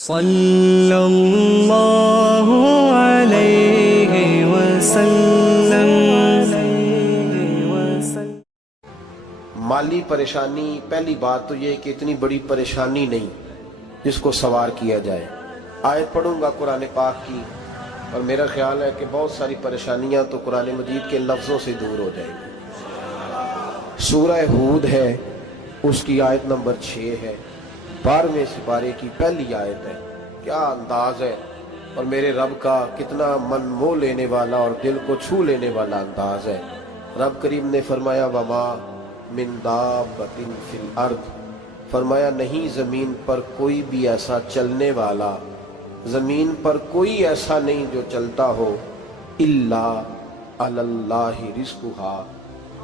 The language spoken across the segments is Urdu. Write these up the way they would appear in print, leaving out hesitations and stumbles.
صلی اللہ علیہ وسلم۔ مالی پریشانی، پہلی بات تو یہ کہ اتنی بڑی پریشانی نہیں جس کو سوار کیا جائے۔ آیت پڑھوں گا قرآن پاک کی، اور میرا خیال ہے کہ بہت ساری پریشانیاں تو قرآن مجید کے لفظوں سے دور ہو جائیں گی۔ سورہ ہود ہے، اس کی آیت نمبر 6 ہے، 12ویں سپارے کی پہلی آیت ہے۔ کیا انداز ہے، اور میرے رب کا کتنا من موہ لینے والا اور دل کو چھو لینے والا انداز ہے۔ رب کریم نے فرمایا وما من دابۃ فی الارض، فرمایا نہیں زمین پر کوئی بھی ایسا چلنے والا، زمین پر کوئی ایسا نہیں جو چلتا ہو، الا علی اللہ رزقھا،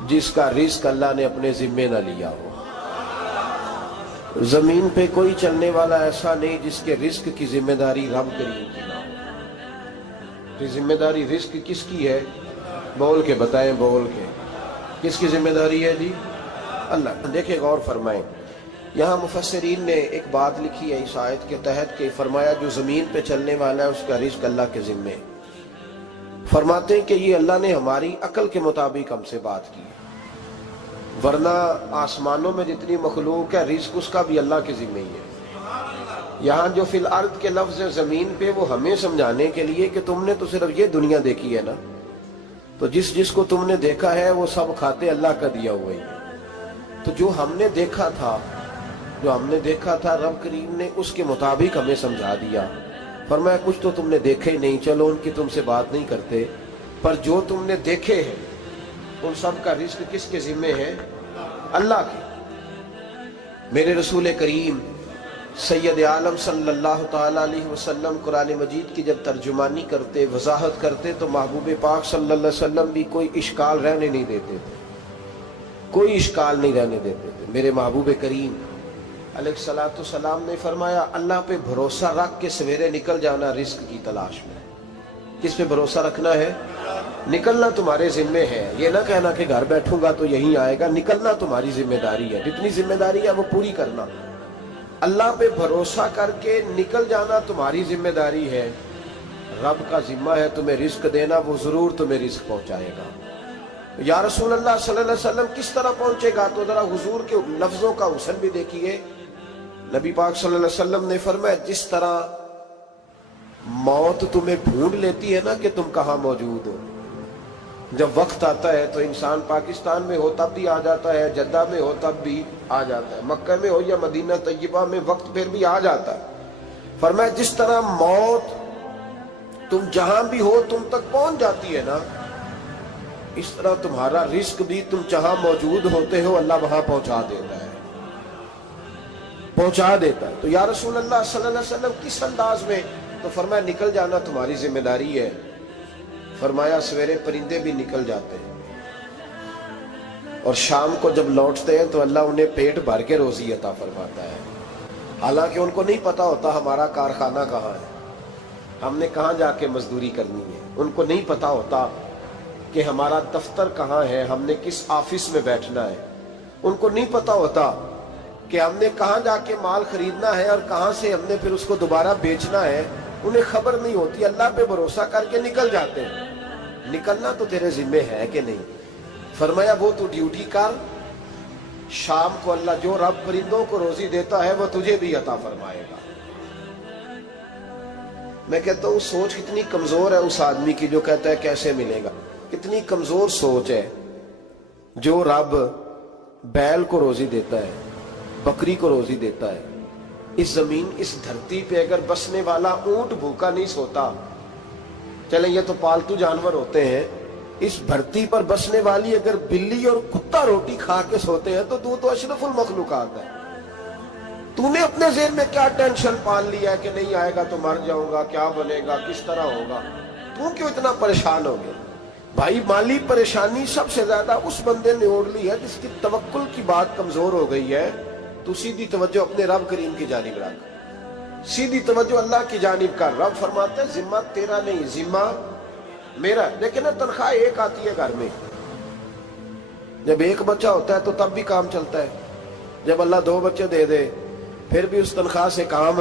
جس کا رزق اللہ نے اپنے ذمے نہ لیا ہو۔ زمین پہ کوئی چلنے والا ایسا نہیں جس کے رزق کی ذمہ داری رب کریم کی نہ ہو۔ یہ ذمہ داری رزق کس کی ہے؟ بول کے بتائیں، بول کے کس کی ذمہ داری ہے جی؟ اللہ۔ دیکھیں، غور فرمائیں، یہاں مفسرین نے ایک بات لکھی ہے اس آیت کے تحت کہ فرمایا جو زمین پہ چلنے والا ہے اس کا رزق اللہ کے ذمے ہے۔ فرماتے ہیں کہ یہ اللہ نے ہماری عقل کے مطابق ہم سے بات کی ہے، ورنہ آسمانوں میں جتنی مخلوق ہے رزق اس کا بھی اللہ کے ذمہ ہی ہے۔ یہاں جو فی الارض کے لفظ ہے زمین پہ، وہ ہمیں سمجھانے کے لیے کہ تم نے تو صرف یہ دنیا دیکھی ہے نا، تو جس کو تم نے دیکھا ہے وہ سب کھاتے اللہ کا دیا ہوا ہی ہے۔ تو جو ہم نے دیکھا تھا رب کریم نے اس کے مطابق ہمیں سمجھا دیا۔ فرمایا کچھ تو تم نے دیکھے ہی نہیں، چلو ان کی تم سے بات نہیں کرتے، پر جو تم نے دیکھے ہیں ان سب کا رزق کس کے ذمے ہے؟ اللہ کے۔ میرے رسول کریم سید عالم صلی اللہ تعالی علیہ وسلم قرآن مجید کی جب ترجمانی کرتے، وضاحت کرتے، تو محبوب پاک صلی اللہ علیہ وسلم بھی کوئی اشکال رہنے نہیں دیتے تھے، کوئی اشکال نہیں رہنے دیتے تھے۔ میرے محبوب کریم علیہ الصلوۃ والسلام نے فرمایا اللہ پہ بھروسہ رکھ کے سویرے نکل جانا رزق کی تلاش میں۔ کس پہ بھروسہ رکھنا ہے؟ نکلنا تمہارے ذمے ہے، یہ نہ کہنا کہ گھر بیٹھوں گا تو یہی آئے گا، نکلنا تمہاری ذمہ داری ہے، جتنی ذمہ داری ہے وہ پوری کرنا۔ اللہ پہ بھروسہ کر کے نکل جانا تمہاری ذمہ داری ہے، رب کا ذمہ ہے تمہیں رزق دینا، وہ ضرور تمہیں رزق پہنچائے گا۔ یا رسول اللہ صلی اللہ علیہ وسلم کس طرح پہنچے گا؟ تو ذرا حضور کے لفظوں کا حسن بھی دیکھیے۔ نبی پاک صلی اللہ علیہ وسلم نے فرمایا جس طرح موت تمہیں ڈھونڈ لیتی ہے نا کہ تم کہاں موجود ہو، جب وقت آتا ہے تو انسان پاکستان میں ہو تب بھی آ جاتا ہے، جدہ میں ہو تب بھی آ جاتا ہے، مکہ میں ہو یا مدینہ طیبہ میں، وقت پھر بھی آ جاتا ہے۔ فرمایا جس طرح موت تم جہاں بھی ہو تم تک پہنچ جاتی ہے نا، اس طرح تمہارا رزق بھی تم جہاں موجود ہوتے ہو اللہ وہاں پہنچا دیتا ہے، پہنچا دیتا ہے۔ تو یا رسول اللہ صلی اللہ علیہ وسلم کس انداز میں؟ تو فرمایا نکل جانا تمہاری ذمہ داری ہے۔ فرمایا سویرے پرندے بھی نکل جاتے ہیں، اور شام کو جب لوٹتے ہیں تو اللہ انہیں پیٹ بھر کے روزی عطا فرماتا ہے، حالانکہ ان کو نہیں پتا ہوتا ہمارا کارخانہ کہاں ہے، ہم نے کہاں جا کے مزدوری کرنی ہے، ان کو نہیں پتا ہوتا کہ ہمارا دفتر کہاں ہے، ہم نے کس آفس میں بیٹھنا ہے، ان کو نہیں پتا ہوتا کہ ہم نے کہاں جا کے مال خریدنا ہے اور کہاں سے ہم نے پھر اس کو دوبارہ بیچنا ہے، انہیں خبر نہیں ہوتی۔ اللہ پہ بھروسہ کر کے نکل جاتے ہیں۔ نکلنا تو تیرے ذمہ ہے کہ نہیں؟ فرمایا وہ تو ڈیوٹی کر، شام کو اللہ جو رب پرندوں کو روزی دیتا ہے وہ تجھے بھی عطا فرمائے گا۔ میں کہتا ہوں سوچ کتنی کمزور ہے اس آدمی کی جو کہتا ہے کیسے ملے گا، کتنی کمزور سوچ ہے۔ جو رب بیل کو روزی دیتا ہے، بکری کو روزی دیتا ہے، اس زمین اس دھرتی پہ اگر بسنے والا اونٹ بھوکا نہیں سوتا، چلیں یہ تو پالتو جانور ہوتے ہیں، اس دھرتی پر بسنے والی اگر بلی اور کتا روٹی کھا کے سوتے ہیں تو اشرف المخلوقات ہے۔ تو نے اپنے ذہن میں کیا ٹینشن پال لیا ہے کہ نہیں آئے گا تو مر جاؤں گا، کیا بنے گا، کس طرح ہوگا؟ تو کیوں اتنا پریشان ہو گیا؟ بھائی مالی پریشانی سب سے زیادہ اس بندے نے اوڑھ لی ہے جس کی توکل کی بات کمزور ہو گئی ہے۔ تو سیدھی توجہ اپنے رب کریم کی جانب رکھ، سیدھی توجہ اللہ کی جانب کر۔ رب فرماتا ہے ذمہ تیرا نہیں، ذمہ میرا ہے۔ لیکن تنخواہ ایک آتی ہے گھر میں، جب ایک بچہ ہوتا ہے تو تب بھی کام چلتا ہے، جب اللہ 2 بچے دے دے پھر بھی اس تنخواہ سے کام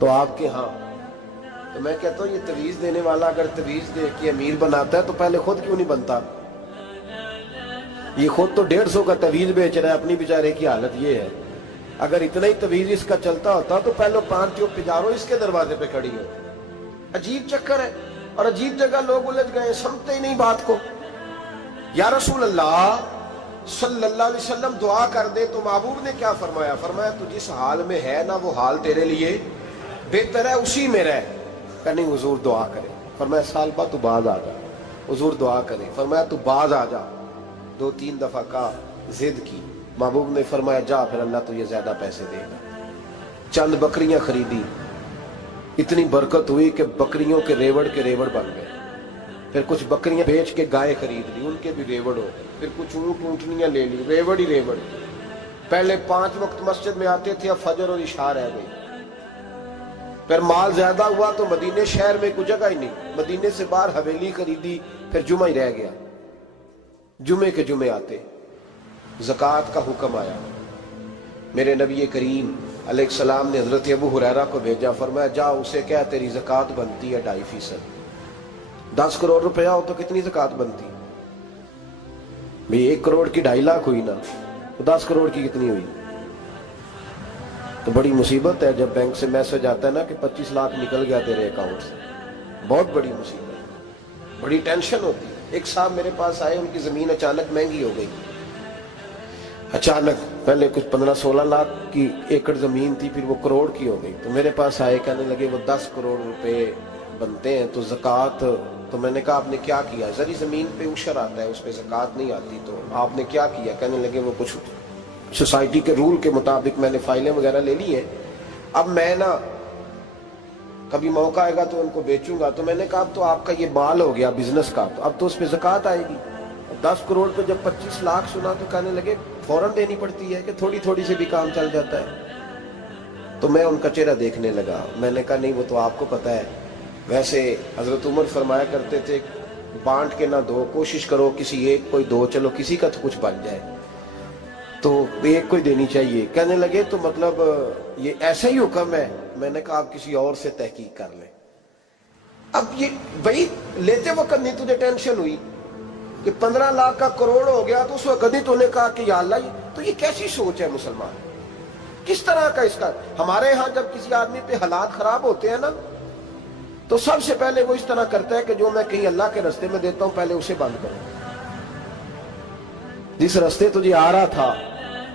تو آپ کے ہاں. تو میں کہتا ہوں یہ تویز دینے والا اگر تویز دے کے امیر بناتا ہے تو پہلے خود کیوں نہیں بنتا؟ یہ خود تو 150 کا تویز بیچ رہا ہے، اپنی بیچارے کی حالت یہ ہے. اگر اتنا ہی تویز اس کا چلتا ہوتا تو پہلے 5 پجاروں اس کے دروازے پہ کھڑی ہوتی. عجیب چکر ہے اور عجیب جگہ لوگ الجھ گئے، سمجھتے ہی نہیں بات کو. یا رسول اللہ صلی اللہ علیہ وسلم دعا کر دے تو محبوب نے کیا فرمایا؟ فرمایا تو جس حال میں ہے نا وہ حال تیرے لیے بہتر ہے، اسی میں رہ. کہ نہیں حضور دعا کرے. فرمایا سال بعد تو باز آ جا. حضور دعا کرے. فرمایا تو باز آ جا. 2-3 دفعہ کا ضد کی. محبوب نے فرمایا جا پھر اللہ تجھے زیادہ پیسے دے گا. چند بکریاں خریدی، اتنی برکت ہوئی کہ بکریوں کے ریوڑ بن گئے. پھر کچھ بکریاں بیچ کے گائے خرید لی، ان کے بھی ریوڑ ہو گئے. پھر کچھ اونٹنیاں لے لی، ریوڑ ہی ریوڑ. پہلے 5 وقت مسجد میں آتے تھے، اب فجر اور عشاء رہ گئی. پھر مال زیادہ ہوا تو مدینے شہر میں کوئی جگہ ہی نہیں، مدینے سے باہر حویلی خریدی. پھر جمعہ ہی رہ گیا. جمعے کے جمعے آتے. زکوٰۃ کا حکم آیا. میرے نبی کریم علیہ السلام نے حضرت ابو ہریرہ کو بھیجا. فرمایا جا اسے کہہ تیری زکوٰۃ بنتی ہے 2.5%. 10 کروڑ روپیہ ہو تو کتنی زکوٰۃ بنتی؟ بھئی 1 کروڑ کی 2.5 لاکھ ہوئی نا، تو 10 کروڑ کی کتنی ہوئی؟ تو بڑی مصیبت ہے جب بینک سے میسج آتا ہے نا کہ 25 لاکھ نکل گیا تیرے اکاؤنٹ سے. بہت بڑی مصیبت، بڑی ٹینشن ہوتی ہے. ایک صاحب میرے پاس آئے، ان کی زمین اچانک مہنگی ہو گئی. اچانک پہلے کچھ 15-16 لاکھ کی ایکڑ زمین تھی، پھر وہ کروڑ کی ہو گئی. تو میرے پاس آئے، کہنے لگے وہ 10 کروڑ روپے بنتے ہیں تو زکوٰۃ. تو میں نے کہا آپ نے کیا کیا؟ زری زمین پہ عشر آتا ہے، اس پہ زکوٰۃ نہیں آتی، تو آپ نے کیا کیا؟ کہنے لگے وہ کچھ سوسائٹی کے رول کے مطابق میں نے فائلیں وغیرہ لے لی ہیں، اب میں نا کبھی موقع آئے گا تو ان کو بیچوں گا. تو میں نے کہا اب تو آپ کا یہ مال ہو گیا بزنس کا، تو اب تو اس پہ زکوٰۃ آئے گی. 10 کروڑ پہ جب 25 لاکھ سنا تو کہنے لگے فوراً دینی پڑتی ہے کہ تھوڑی تھوڑی سے بھی کام چل جاتا ہے. تو میں ان کا چہرہ دیکھنے لگا. میں نے کہا نہیں وہ تو آپ کو پتا ہے. ویسے حضرت عمر فرمایا کرتے تھے بانٹ کے نہ دو، کوشش کرو کسی ایک کو دو، چلو کسی کا تو کچھ بن جائے. تو ایک کو دینی چاہیے. کہنے لگے تو مطلب یہ ایسا ہی حکم ہے؟ میں نے کہا آپ کسی اور سے تحقیق کر لیں. اب یہ بھائی لیتے وقت نہیں تجھے ٹینشن ہوئی کہ 15 لاکھ کا کروڑ ہو گیا تو اس وقت نہیں تو نے کہا کہ یا اللہ تو یہ کیسی سوچ ہے مسلمان؟ کس طرح کا اس کا؟ ہمارے ہاں جب کسی آدمی پہ حالات خراب ہوتے ہیں نا تو سب سے پہلے وہ اس طرح کرتا ہے کہ جو میں کہیں اللہ کے رستے میں دیتا ہوں پہلے اسے بند کروں. جس رستے تجھے آ رہا تھا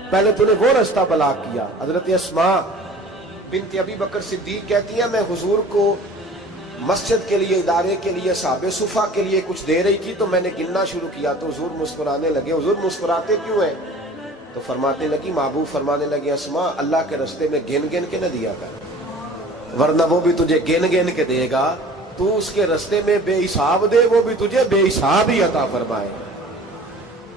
پہلے تو نے وہ رستہ بلاک کیا. حضرت اسماء بنت ابی بکر صدیق کہتی ہیں میں حضور کو مسجد کے لیے، ادارے کے لیے، صحابہ صفا کے لیے کچھ دے رہی تھی تو میں نے گننا شروع کیا تو حضور مسکرانے لگے. حضور مسکراتے کیوں ہیں؟ تو فرمانے لگی، محبوب فرمانے لگے اسماء اللہ کے رستے میں گن گن کے نہ دیا کر، ورنہ وہ بھی تجھے گن گن کے دے گا. تو اس کے رستے میں بے حساب دے، وہ بھی تجھے بے حساب ہی عطا فرمائے.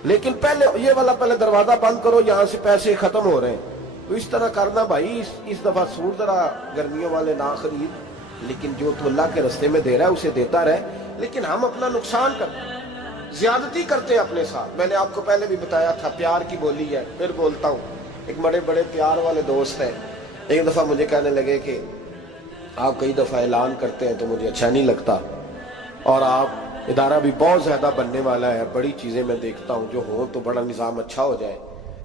لیکن پہلے یہ والا پہلے دروازہ بند کرو، یہاں سے پیسے ختم ہو رہے ہیں. تو اس طرح کرنا بھائی. اس دفعہ سوٹ ذرا گرمیوں والے نہ خرید، لیکن جو تو اللہ کے رستے میں دے رہا ہے اسے دیتا رہے. لیکن ہم اپنا نقصان کرتے ہیں، زیادتی کرتے ہیں اپنے ساتھ. میں نے آپ کو پہلے بھی بتایا تھا پیار کی بولی ہے، پھر بولتا ہوں. ایک بڑے بڑے پیار والے دوست ہیں، ایک دفعہ مجھے کہنے لگے کہ آپ کئی دفعہ اعلان کرتے ہیں تو مجھے اچھا نہیں لگتا، اور آپ ادارہ بھی بہت زیادہ بننے والا ہے، بڑی چیزیں میں دیکھتا ہوں جو ہوں تو بڑا نظام اچھا ہو جائے.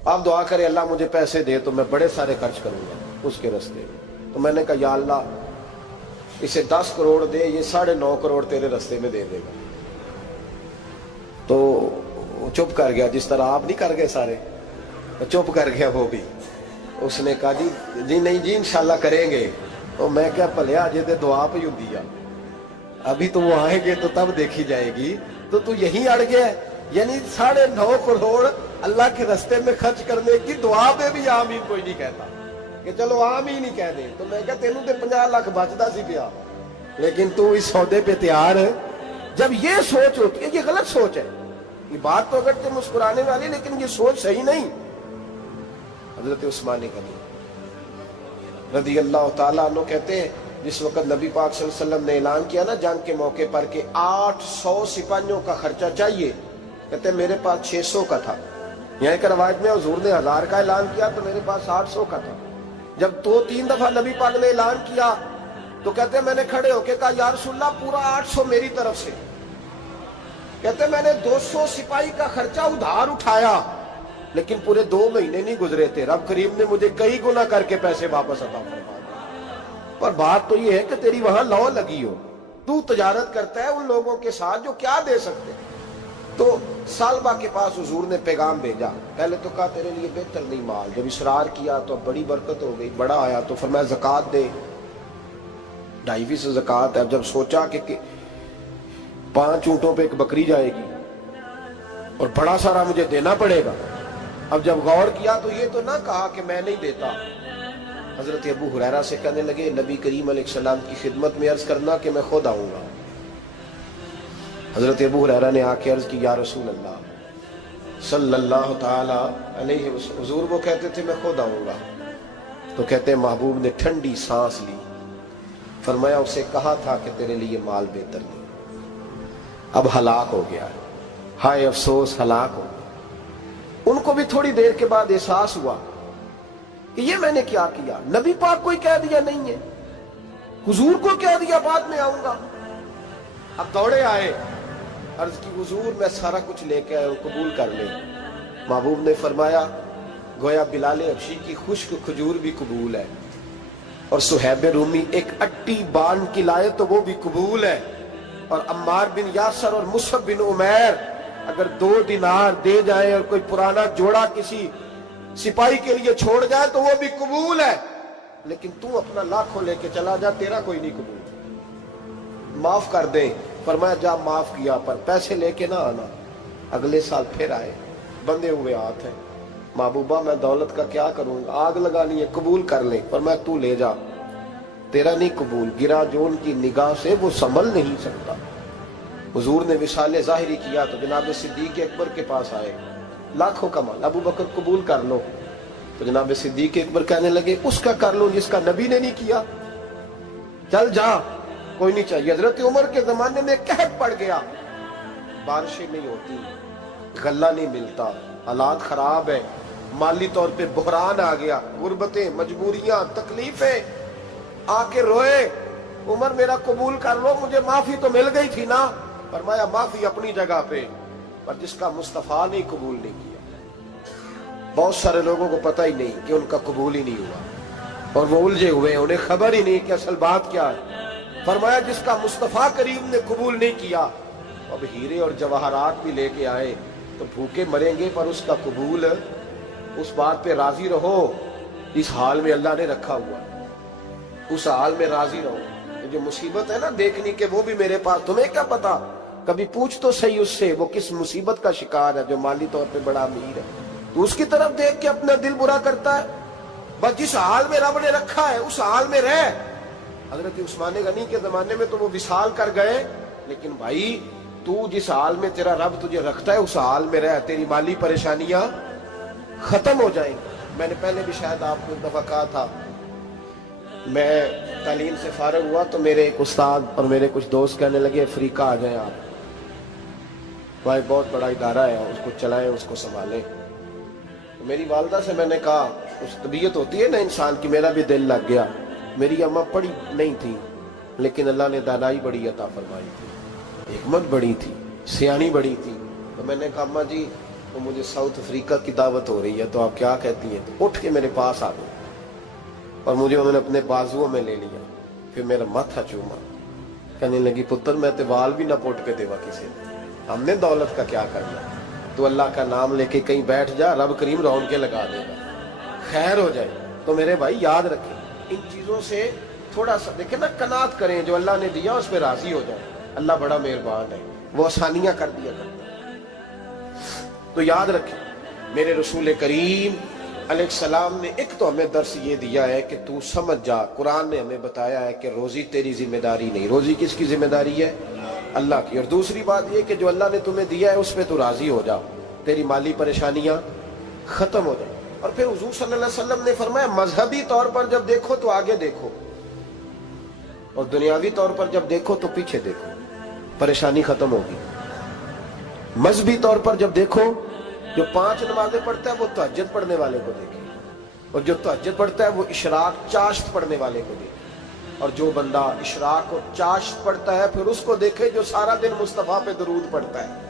آپ دعا کریں اللہ مجھے پیسے دے تو میں بڑے سارے خرچ کروں گا اس کے رستے میں. تو میں نے کہا یا اللہ اسے 10 کروڑ دے، یہ 9.5 کروڑ تیرے رستے میں دے دے گا. تو چپ کر گیا، جس طرح آپ نہیں کر گئے سارے، چپ کر گیا وہ بھی. اس نے کہا جی نہیں جی انشاءاللہ کریں گے. تو میں کیا پلیا جی تے دعا پہ ہوں دیا، ابھی تو وہ آئیں گے تو تب دیکھی جائے گی. تو یہیں اڑ گیا. یعنی 9.5 کروڑ اللہ کے رستے میں خرچ کرنے کی دعا پہ بھی آمین کوئی نہیں کہتا کہ چلو آمین ہی کہہ دیں. تو میں کہا تینوں تے 50 لاکھ بچتا سی پیا، لیکن تو اس سودے پہ تیار ہے. جب یہ سوچ ہوتی ہے، یہ غلط سوچ ہے. یہ بات تو اگر تے مسکرانے والی، لیکن یہ سوچ صحیح نہیں. حضرت عثمان غنی رضی اللہ تعالیٰ عنہ کہتے ہیں جس وقت نبی پاک صلی اللہ علیہ وسلم نے اعلان کیا نا جنگ کے موقع پر کہ 800 سپاہیوں کا خرچہ چاہیے، کہتے ہیں میرے پاس 600 کا تھا. یہاں ایک روایت میں حضور نے 1000 کا اعلان کیا تو میرے پاس 800 کا تھا. جب 2-3 دفعہ نبی پاک نے اعلان کیا تو کہتے ہیں میں نے کھڑے ہو کے کہا یا رسول اللہ پورا 800 میری طرف سے. کہتے ہیں میں نے 200 سپاہی کا خرچہ ادھار اٹھایا لیکن پورے 2 مہینے نہیں گزرے تھے رب کریم نے مجھے کئی گنا کر کے پیسے واپس عطا فرما دیے. پر بات تو یہ ہے کہ تیری وہاں لو لگی ہو, تو تجارت کرتا ہے ان لوگوں کے ساتھ جو کیا دے سکتے. تو سالبہ کے پاس حضور نے پیغام بھیجا. پہلے تو کہا تیرے لیے بہتر نہیں مال. جب اصرار کیا تو بڑی برکت ہو گئی, بڑا آیا تو فرمایا زکوٰۃ دے, 2.5 زکوٰۃ ہے. اب جب سوچا کہ 5 اونٹوں پہ ایک بکری جائے گی اور بڑا سارا مجھے دینا پڑے گا. اب جب غور کیا تو یہ تو نہ کہا کہ میں نہیں دیتا. حضرت ابو ہریرہ سے کہنے لگے نبی کریم علیہ السلام کی خدمت میں عرض کرنا کہ میں خود آؤں گا. حضرت ابو ہریرہ نے آ کے عرض کی یا رسول اللہ صلی اللہ تعالی علیہ وسلم. حضور وہ کہتے تھے میں خود آؤں گا. تو کہتے ہیں محبوب نے ٹھنڈی سانس لی, فرمایا اسے کہا تھا کہ تیرے لیے مال بہتر نہیں. اب ہلاک ہو گیا, ہائے افسوس ہلاک ہو گیا. ان کو بھی تھوڑی دیر کے بعد احساس ہوا کہ یہ میں نے کیا کیا. نبی پاک کوئی کہہ دیا نہیں ہے, حضور کو کہہ دیا بعد میں آؤں گا. اب دوڑے آئے, عرض کی حضور میں سارا کچھ لے کے آیا ہوں, قبول کر لیں. محبوب نے فرمایا گویا بلال حبشی کی خشک کھجور بھی قبول ہے اور صہیب رومی ایک اٹی بان کی لائے تو وہ بھی قبول ہے, اور عمار بن یاسر اور مصعب بن عمیر اگر 2 دینار دے جائیں اور کوئی پرانا جوڑا کسی سپاہی کے لیے چھوڑ جائے تو وہ بھی قبول ہے. لیکن تو اپنا لاکھوں لے کے چلا جا, تیرا کوئی نہیں قبول. معاف کر دیں. فرمایا جا معاف کیا پر پیسے لے کے نہ آنا. اگلے سال پھر آئے, بندے ہوئے ہاتھ ہیں. محبوبہ میں دولت کا کیا کروں گا, آگ لگانی ہے, قبول کر لیں. فرمایا تو لے جا, تیرا نہیں قبول. گرا جو ان کی نگاہ سے وہ سنبھل نہیں سکتا. حضور نے وصال ظاہری کیا تو جناب صدیق اکبر کے پاس آئے, لاکھوں کا مال. ابو بکر قبول کر لو. تو جناب صدیق اکبر کہنے لگے اس کا کر لو جس کا نبی نے نہیں کیا, چل جا کوئی نہیں چاہیے. حضرت عمر کے زمانے میں قحط پڑ گیا, بارشیں نہیں ہوتی, غلہ نہیں ملتا, حالات خراب ہے, مالی طور پہ بحران آ گیا, غربتیں, مجبوریاں, تکلیفیں. آ کے روئے, عمر میرا قبول کر لو, مجھے معافی تو مل گئی تھی نا. فرمایا معافی اپنی جگہ پہ, پر جس کا مصطفیٰ نے قبول نہیں کیا. بہت سارے لوگوں کو پتہ ہی نہیں کہ ان کا قبول ہی نہیں ہوا اور وہ الجھے ہوئے, انہیں خبر ہی نہیں کہ اصل بات کیا ہے. فرمایا جس کا مصطفیٰ کریم نے قبول نہیں کیا, اب ہیرے اور جواہرات بھی لے کے آئے تو بھوکے مریں گے پر اس کا قبول, اس بات پہ راضی رہو. اس حال میں اللہ نے رکھا ہوا, اس حال میں راضی رہو. جو مصیبت ہے نا دیکھنی کہ وہ بھی میرے پاس, تمہیں کیا پتا, کبھی پوچھ تو صحیح اس سے وہ کس مصیبت کا شکار ہے. جو مالی طور پہ بڑا امیر ہے تو اس کی طرف دیکھ کے اپنا دل برا کرتا ہے. بس جس حال میں رب نے رکھا ہے اس حال میں رہ. حضرت عثمان غنی کے زمانے میں تو وہ وصال کر گئے, لیکن بھائی تو جس حال میں تیرا رب تجھے رکھتا ہے اس حال میں رہ, تیری مالی پریشانیاں ختم ہو جائیں گی. میں نے پہلے بھی شاید آپ کو ایک دفعہ کہا تھا, میں تعلیم سے فارغ ہوا تو میرے ایک استاد اور میرے کچھ دوست کہنے لگے افریقہ آ جائیں آپ, بھائی بہت بڑا ادارہ ہے, اس کو چلائیں, اس کو سنبھالیں. میری والدہ سے میں نے کہا, اس طبیعت ہوتی ہے نا انسان کی, میرا بھی دل لگ گیا. میری اماں پڑھی نہیں تھی لیکن اللہ نے دانائی بڑی عطا فرمائی تھی, حکمت بڑی تھی, سیانی بڑی تھی. تو میں نے کہا اماں جی وہ مجھے ساؤتھ افریقہ کی دعوت ہو رہی ہے تو آپ کیا کہتی ہیں. تو اٹھ کے میرے پاس آ گئی اور مجھے انہوں نے اپنے بازوؤں میں لے لیا, پھر میرا ماتھا چوما. کہنے لگی پتر میں تے وال بھی نہ پوٹ کے دیوا کسی نے, ہم نے دولت کا کیا کرنا, تو اللہ کا نام لے کے کہیں بیٹھ جا, رب کریم رون کے لگا دے گا, خیر ہو جائے. تو میرے بھائی یاد رکھیں ان چیزوں سے تھوڑا سا دیکھیں نا, قناعت کریں, جو اللہ نے دیا اس پہ راضی ہو جائیں. اللہ بڑا مہربان ہے, وہ آسانیاں کر دیا کرتا ہے. تو یاد رکھیں میرے رسول کریم علیہ السلام نے ایک تو ہمیں درس یہ دیا ہے کہ تو سمجھ جا, قرآن نے ہمیں بتایا ہے کہ روزی تیری ذمہ داری نہیں, روزی کس کی ذمہ داری ہے, اللہ کی. اور دوسری بات یہ کہ جو اللہ نے تمہیں دیا ہے اس پہ تو راضی ہو جا, تیری مالی پریشانیاں ختم ہو جائیں. اور پھر حضور صلی اللہ علیہ وسلم نے فرمایا مذہبی طور پر جب دیکھو تو آگے دیکھو اور دنیاوی طور پر جب دیکھو تو پیچھے دیکھو, پریشانی ختم ہوگی. مذہبی طور پر جب دیکھو, جو 5 نمازیں پڑھتا ہے وہ تہجد پڑھنے والے کو دیکھے, اور جو تہجد پڑھتا ہے وہ اشراق چاشت پڑھنے والے کو دیکھے. اور جو بندہ اشراق اور چاشت پڑھتا ہے پھر اس کو دیکھے جو سارا دن مصطفیٰ پہ درود پڑھتا ہے.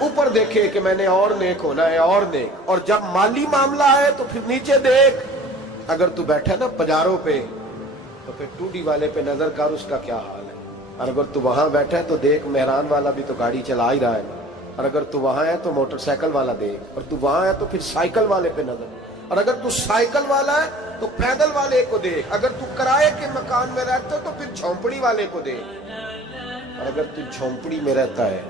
اوپر دیکھے کہ میں نے اور نیک ہونا ہے اور نیک. اور جب مالی معاملہ ہے تو پھر نیچے دیکھ. اگر تو بیٹھا نا پجاروں پہ تو پھر ٹوڈی والے پہ نظر کر اس کا کیا حال ہے. اور اگر تو وہاں بیٹھا ہے تو دیکھ مہران والا بھی تو گاڑی چلا ہی رہا ہے. اور اگر تو وہاں ہے تو موٹر سائیکل والا دیکھ. اور تو وہاں ہے تو پھر سائیکل والے پہ نظر. اور اگر تو سائیکل والا ہے تو پیدل والے کو دیکھ. اگر تو کرائے کے مکان میں رہتا ہے تو پھر جھونپڑی والے کو دیکھ. اور اگر تو جھونپڑی میں رہتا ہے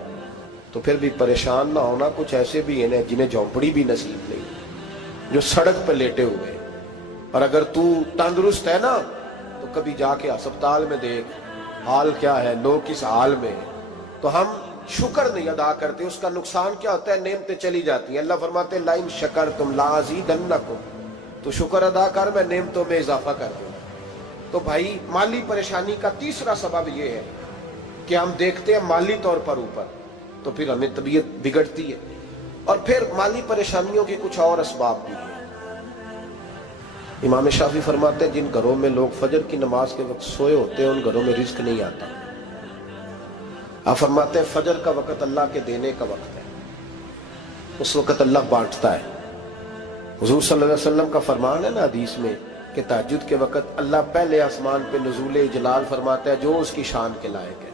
تو پھر بھی پریشان نہ ہونا. کچھ ایسے بھی ہیں جنہیں جھونپڑی بھی نصیب نہیں, جو سڑک پہ لیٹے ہوئے. اور اگر تو تندرست ہے نا تو کبھی جا کے اسپتال میں دیکھ حال کیا ہے, لوگ کس حال میں. تو ہم شکر نہیں ادا کرتے. اس کا نقصان کیا ہوتا ہے, نعمتیں چلی جاتی ہیں. اللہ فرماتے ہیں لئن شکرتم لازیدنکم, تو شکر ادا کر میں نعمتوں میں اضافہ کر دوں. تو بھائی مالی پریشانی کا تیسرا سبب یہ ہے کہ ہم دیکھتے ہیں مالی طور پر اوپر, تو پھر ہمیں طبیعت بگڑتی ہے. اور پھر مالی پریشانیوں کے کچھ اور اسباب بھی ہیں. امام شافعی فرماتے ہیں جن گھروں میں لوگ فجر کی نماز کے وقت سوئے ہوتے ہیں ان گھروں میں رزق نہیں آتا. آپ فرماتے ہیں فجر کا وقت اللہ کے دینے کا وقت ہے, اس وقت اللہ بانٹتا ہے. حضور صلی اللہ علیہ وسلم کا فرمان ہے نا حدیث میں کہ تہجد کے وقت اللہ پہلے آسمان پہ نزول جلال فرماتا ہے جو اس کی شان کے لائق ہے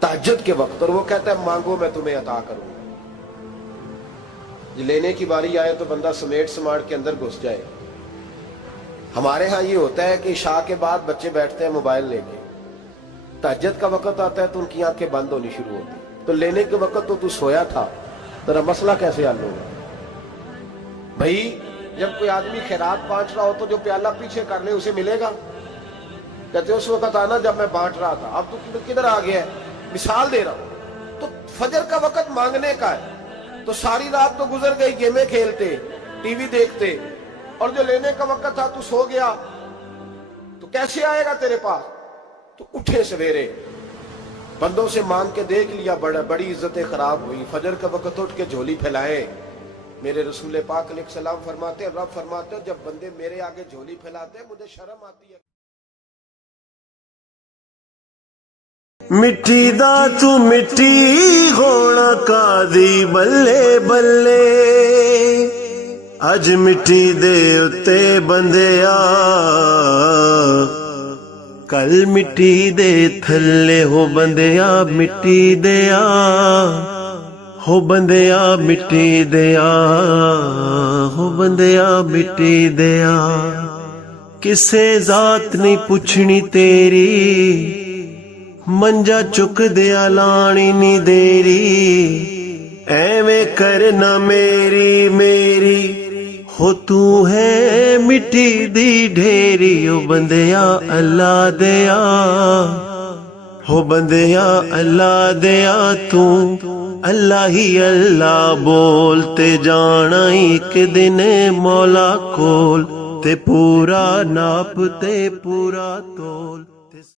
تہجد کے وقت, اور وہ کہتا ہے مانگو میں تمہیں عطا کروں گا. لینے کی باری آئے تو بندہ سمیٹ سماٹ کے اندر گھس جائے. ہمارے ہاں یہ ہوتا ہے کہ عشاء کے بعد بچے بیٹھتے ہیں موبائل لے کے, تہجد کا وقت آتا ہے تو ان کی آنکھیں بند ہونی شروع ہوتی. تو لینے کے وقت تو سویا تھا, ذرا مسئلہ کیسے حل ہوگا بھائی؟ جب کوئی آدمی خیرات بانٹ رہا ہو تو جو پیالہ پیچھے کر لے اسے ملے گا. کہتے اس وقت آنا جب میں بانٹ رہا تھا, اب تو کدھر آ گیا ہے. مثال دے رہا ہوں. تو فجر کا وقت مانگنے کا ہے, تو ساری رات تو گزر گئی گیمیں کھیلتے, ٹی وی دیکھتے, اور جو لینے کا وقت تھا تو سو گیا, تو کیسے آئے گا تیرے پاس؟ تو اٹھے سویرے, بندوں سے مانگ کے دیکھ لیا, بڑی عزتیں خراب ہوئی. فجر کا وقت اٹھ کے جھولی پھیلائے. میرے رسول پاک علیہ السلام فرماتے ہیں, رب فرماتے ہیں جب بندے میرے آگے جھولی پھیلاتے ہیں مجھے شرم آتی ہے. مٹی دا تو مٹی ہونا قاضی بلے بلے, اج مٹی دے اتے بندیا کل مٹی دے تھلے ہو بندیا مٹی دیا, ہو بندیا مٹی دیا, ہو بندیا مٹی دیا. کسے ذات نہیں پوچھنی تیری, منجا چک دیا لانی نی دیری. ایویں کرنا میری میری ہو تو ہے مٹی دی ڈھیری. او بندیا اللہ دیا, ہو بندیا اللہ دیا, تو اللہ ہی اللہ بولتے جانا. ایک دن مولا کول تے پورا ناپ تے پورا تول.